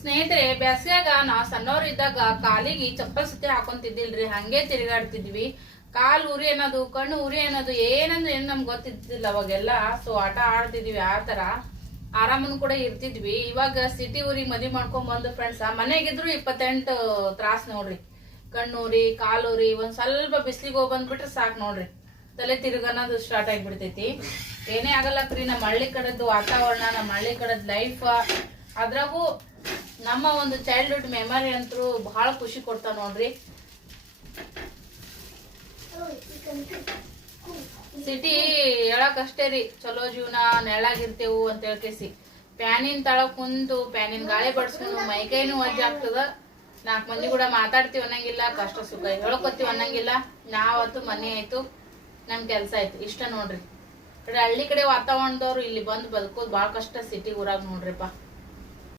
ಸ್ನೇಹಿತರೆ, ಬ್ಯಾಸ್ಗ್ಯಾಗ ನಾವ್ ಸಣ್ಣವ್ರು ಇದ್ದಾಗ ಕಾಲಿಗೆ ಚಪ್ಪಲ್ ಸುತ್ತಿ ಹಾಕೊಂತಿದ್ದಿಲ್ರಿ, ಹಂಗೆ ತಿರುಗಾಡ್ತಿದ್ವಿ. ಕಾಲ್ ಉರಿ ಅನ್ನೋದು, ಕಣ್ಣು ಉರಿ ಅನ್ನೋದು ಏನಂದ್ರೆ ಏನ್ ನಮ್ಗೆ ಗೊತ್ತಿದ್ದಿಲ್ಲ ಅವಾಗೆಲ್ಲ. ಸೊ ಆಟ ಆಡ್ತಿದ್ವಿ, ಆ ತರ ಆರಾಮನ್ ಕೂಡ ಇರ್ತಿದ್ವಿ. ಇವಾಗ ಸಿಟಿ ಊರಿಗೆ ಮದ್ವಿ ಮಾಡ್ಕೊಂಡ್ ಬಂದು ಫ್ರೆಂಡ್ಸ್, ಮನೆಗಿದ್ರು 28 ತ್ರಾಸ್ ನೋಡ್ರಿ. ಕಣ್ಣೂರಿ, ಕಾಲೂರಿ, ಒಂದ್ ಸ್ವಲ್ಪ ಬಿಸ್ಲಿಗೆ ಹೋಗಿ ಬಂದ್ಬಿಟ್ರೆ ಸಾಕ್ ನೋಡ್ರಿ, ತಲೆ ತಿರುಗನ್ನೋದು ಸ್ಟಾರ್ಟ್ ಆಗಿಬಿಡ್ತೈತಿ. ಏನೇ ಆಗಲ್ಲ ಪ್ರೀ, ನಮ್ಮ ಹಳ್ಳಿ ಕಡೆದು ವಾತಾವರಣ, ನಮ್ಮ ಹಳ್ಳಿ ಕಡೆದ್ ಲೈಫ್, ಅದ್ರಾಗೂ ನಮ್ಮ ಒಂದು ಚೈಲ್ಡ್ಹುಡ್ ಮೆಮರಿ ಅಂತೂ ಬಹಳ ಖುಷಿ ಕೊಡ್ತಾವ ನೋಡ್ರಿ. ಸಿಟಿ ಹೇಳಕ್ ಅಷ್ಟೇ ರೀ, ಚಲೋ ಜೀವನ, ನೆಳಾಗಿರ್ತೇವು ಅಂತ ಹೇಳ್ಕೇಸಿ ಪ್ಯಾನಿನ ತಳಗ್ ಕುಂತು ಪ್ಯಾನಿನ ಗಾಳಿ ಬಡ್ಸ್ಕೊಂಡು ಮೈಕೈನು ವಜ್ಜ ಆಗ್ತದ. 4 ಮಂದಿ ಕೂಡ ಮಾತಾಡ್ತೀವಿ ಅನ್ನಂಗಿಲ್ಲ, ಕಷ್ಟ ಸುಖ ಹೇಳ್ಕೊತೀವಿ ಅನ್ನಂಗಿಲ್ಲ. ನಾವತ್ತು ಮನೆ ಆಯ್ತು, ನಮ್ ಕೆಲ್ಸ ಆಯ್ತು, ಇಷ್ಟ ನೋಡ್ರಿ. ಹಳ್ಳಿ ಕಡೆ ವಾತಾವರಣದವ್ರು ಇಲ್ಲಿ ಬಂದು ಬದುಕೋದು ಬಾಳ ಕಷ್ಟ, ಸಿಟಿ ಊರಾಗ ನೋಡ್ರಿಪ್ಪ.